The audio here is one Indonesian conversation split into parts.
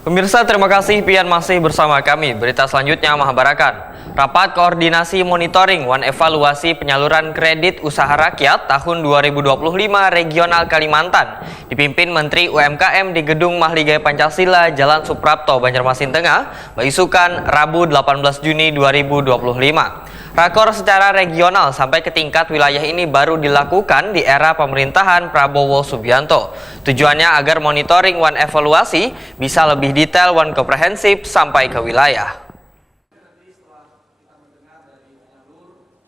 Pemirsa, terima kasih pian masih bersama kami. Berita selanjutnya Mahabarakan. Rapat Koordinasi Monitoring dan Evaluasi Penyaluran Kredit Usaha Rakyat tahun 2025 Regional Kalimantan dipimpin Menteri UMKM di Gedung Mahligai Pancasila, Jalan Suprapto, Banjarmasin Tengah, Baisukan, Rabu 18 Juni 2025. Rakor secara regional sampai ke tingkat wilayah ini baru dilakukan di era pemerintahan Prabowo Subianto. Tujuannya agar monitoring dan evaluasi bisa lebih detail dan komprehensif sampai ke wilayah.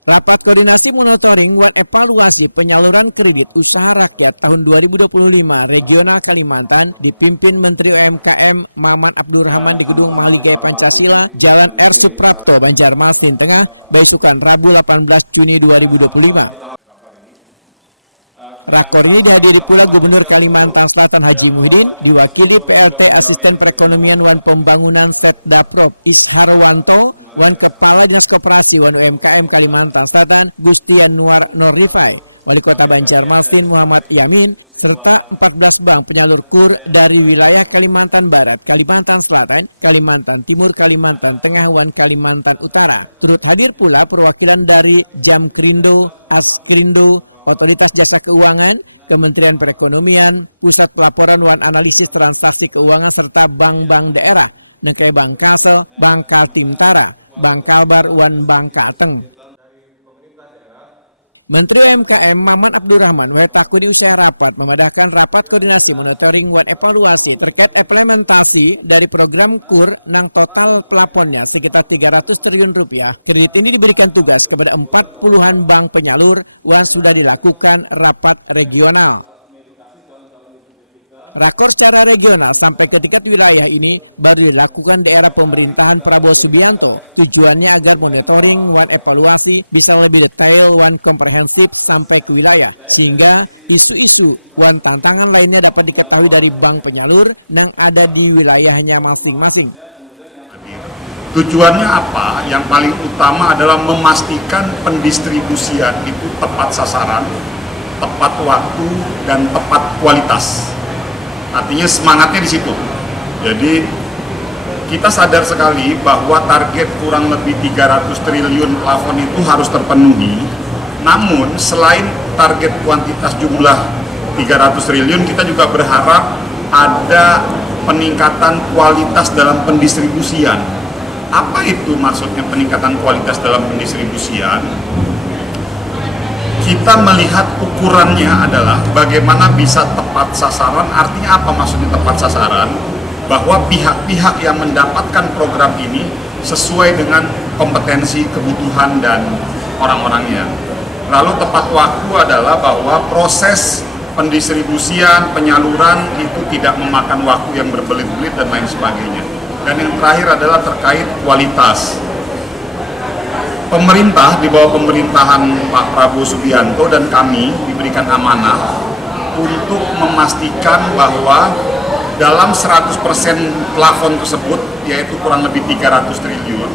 Rapat Koordinasi Monitoring dan Evaluasi Penyaluran Kredit Usaha Rakyat tahun 2025 Regional Kalimantan dipimpin Menteri UMKM Maman Abdurrahman di Gedung Mahligai Pancasila, Jalan R. Suprapto, Banjarmasin Tengah, Baisukan, Rabu 18 Juni 2025. Rakor ini dihadiri pula Gubernur Kalimantan Selatan Haji Muhyiddin, diwakili PLT Asisten Perekonomian dan Pembangunan Setdaprop Isharwanto, dan Kepala Dinas Koperasi dan UMKM Kalimantan Selatan Gustian Nuar Norrifai, Wali Kota Banjarmasin Muhammad Yamin, serta 14 bank penyalur KUR dari wilayah Kalimantan Barat, Kalimantan Selatan, Kalimantan Timur, Kalimantan Tengah, dan Kalimantan Utara. Turut hadir pula perwakilan dari Jamkrindo, Askrindo, Otoritas Jasa Keuangan, Kementerian Perekonomian, Pusat Pelaporan dan Analisis Transaksi Keuangan, serta bank-bank daerah, Nengkai Bank Kasel, Bank Kaltimtara, Bank Kalbar, dan Bank Kalteng. Menteri UMKM Maman Abdurrahman takuni usai rapat memadahkan rapat koordinasi monitoring dan evaluasi terkait implementasi dari program KUR nang total pelaponnya sekitar 300 triliun rupiah. Kredit ini diberikan tugas kepada 40-an bank penyalur dan sudah dilakukan rapat regional. Rakor secara regional sampai ke tingkat wilayah ini baru dilakukan di era pemerintahan Prabowo Subianto. Tujuannya agar monitoring dan evaluasi bisa lebih detail dan komprehensif sampai ke wilayah, sehingga isu-isu dan tantangan lainnya dapat diketahui dari bank penyalur yang ada di wilayahnya masing-masing. Tujuannya apa? Yang paling utama adalah memastikan pendistribusian itu tepat sasaran, tepat waktu, dan tepat kualitas. Artinya semangatnya di situ. Jadi kita sadar sekali bahwa target kurang lebih 300 triliun plafon itu harus terpenuhi. Namun selain target kuantitas jumlah 300 triliun, kita juga berharap ada peningkatan kualitas dalam pendistribusian. Apa itu maksudnya peningkatan kualitas dalam pendistribusian? Kita melihat ukurannya adalah bagaimana bisa tepat sasaran. Artinya apa maksudnya tepat sasaran? Bahwa pihak-pihak yang mendapatkan program ini sesuai dengan kompetensi, kebutuhan, dan orang-orangnya. Lalu tepat waktu adalah bahwa proses pendistribusian, penyaluran itu tidak memakan waktu yang berbelit-belit dan lain sebagainya. Dan yang terakhir adalah terkait kualitas. Pemerintah di bawah pemerintahan Pak Prabowo Subianto dan kami diberikan amanah untuk memastikan bahwa dalam 100% plafon tersebut, yaitu kurang lebih 300 triliun,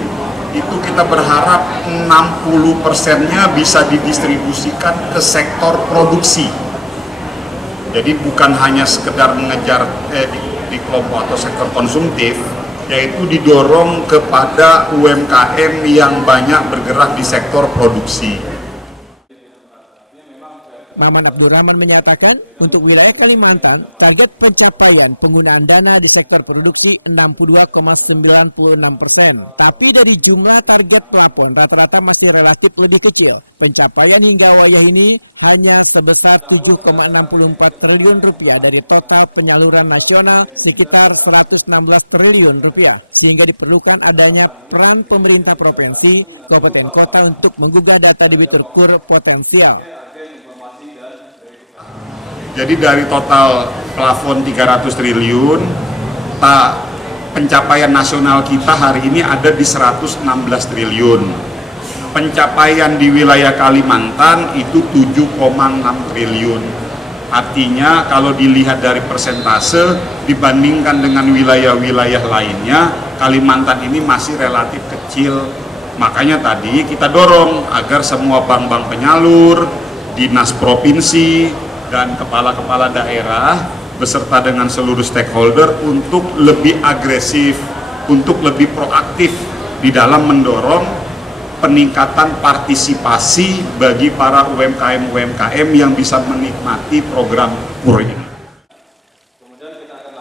itu kita berharap 60%-nya bisa didistribusikan ke sektor produksi. Jadi bukan hanya sekedar mengejar di kelompok atau sektor konsumtif, yaitu didorong kepada UMKM yang banyak bergerak di sektor produksi. Maman Abdurrahman menyatakan, untuk wilayah Kalimantan, target pencapaian penggunaan dana di sektor produksi 62,96%. Tapi dari jumlah target plafon rata-rata masih relatif lebih kecil. Pencapaian hingga wayah ini hanya sebesar 7,64 triliun rupiah dari total penyaluran nasional sekitar 116 triliun rupiah. Sehingga diperlukan adanya peran pemerintah provinsi, kabupaten kota untuk menggugah data debitur KUR potensial. Jadi dari total plafon 300 triliun, pencapaian nasional kita hari ini ada di 116 triliun. Pencapaian di wilayah Kalimantan itu 7,6 triliun. Artinya kalau dilihat dari persentase dibandingkan dengan wilayah-wilayah lainnya, Kalimantan ini masih relatif kecil. Makanya tadi kita dorong agar semua bank-bank penyalur, dinas provinsi, dan kepala-kepala daerah beserta dengan seluruh stakeholder untuk lebih agresif, untuk lebih proaktif di dalam mendorong peningkatan partisipasi bagi para UMKM yang bisa menikmati program KUR ini.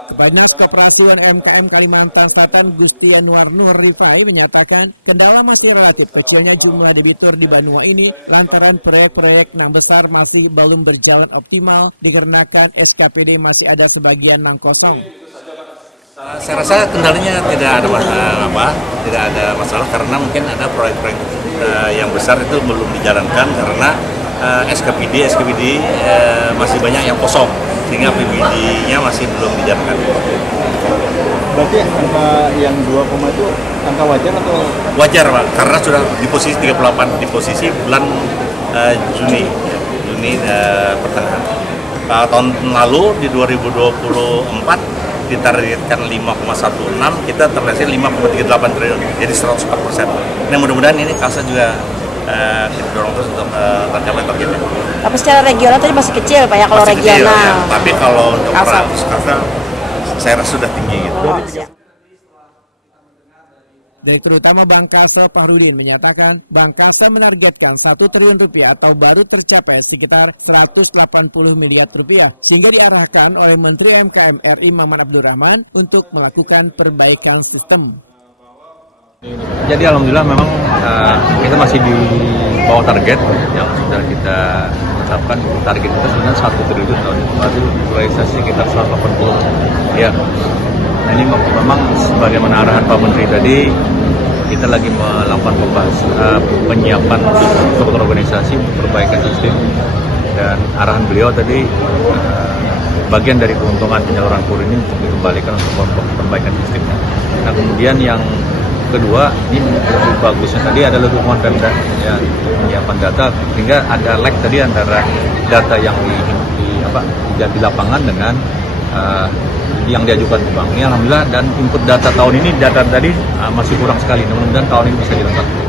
Kepala Dinas Koperasi UMKM Kalimantan Selatan Gusti Yanuar Nur Rifai menyatakan kendala masih relatif kecilnya jumlah debitur di Banua ini lantaran proyek-proyek nang besar masih belum berjalan optimal dikarenakan SKPD masih ada sebagian nang kosong. Saya rasa kendalanya tidak ada masalah karena mungkin ada proyek-proyek yang besar itu belum dijalankan karena SKPD masih banyak yang kosong sehingga PBD-nya masih belum dijalankan. Berarti angka yang 2, itu angka wajar atau? Wajar Pak, karena sudah di posisi 38 di posisi bulan Juni pertengahan. Tahun lalu di 2024 ditargetkan 5,16, kita terrealisasi 5,38 triliun, jadi 104%. Nah mudah-mudahan ini KASA juga kita dorong terus untuk tercapai targetnya. Tapi secara regional tadi masih kecil Pak ya kalau Masih kecil, regional. ya. Tapi kalau untuk KASA saya rasa sudah tinggi gitu. Oh, siap. Direktur Utama Bank Kasel Fahrudin menyatakan Bank Kasel menargetkan 1 triliun rupiah atau baru tercapai sekitar 180 miliar rupiah sehingga diarahkan oleh Menteri UMKM RI Maman Abdurrahman untuk melakukan perbaikan sistem. Jadi alhamdulillah memang kita masih di bawah target yang sudah kita tetapkan. Target itu sebenarnya 1 triliun lalu realisasi sekitar 180 miliar. Nah ini memang sebagaimana arahan Pak Menteri tadi, kita lagi melakukan penyiapan struktur organisasi, perbaikan sistem, dan arahan beliau tadi bagian dari keuntungan penyaluran KUR ini dikembalikan untuk perbaikan sistem. Nah kemudian yang kedua, ini lebih bagusnya tadi ada dukungan Pemda ya, menyiapkan data sehingga ada lag tadi antara data yang di lapangan dengan yang diajukan ke bank. Ini alhamdulillah, dan input data tahun ini data tadi masih kurang sekali. Mudah-mudahan tahun ini bisa dilengkapi.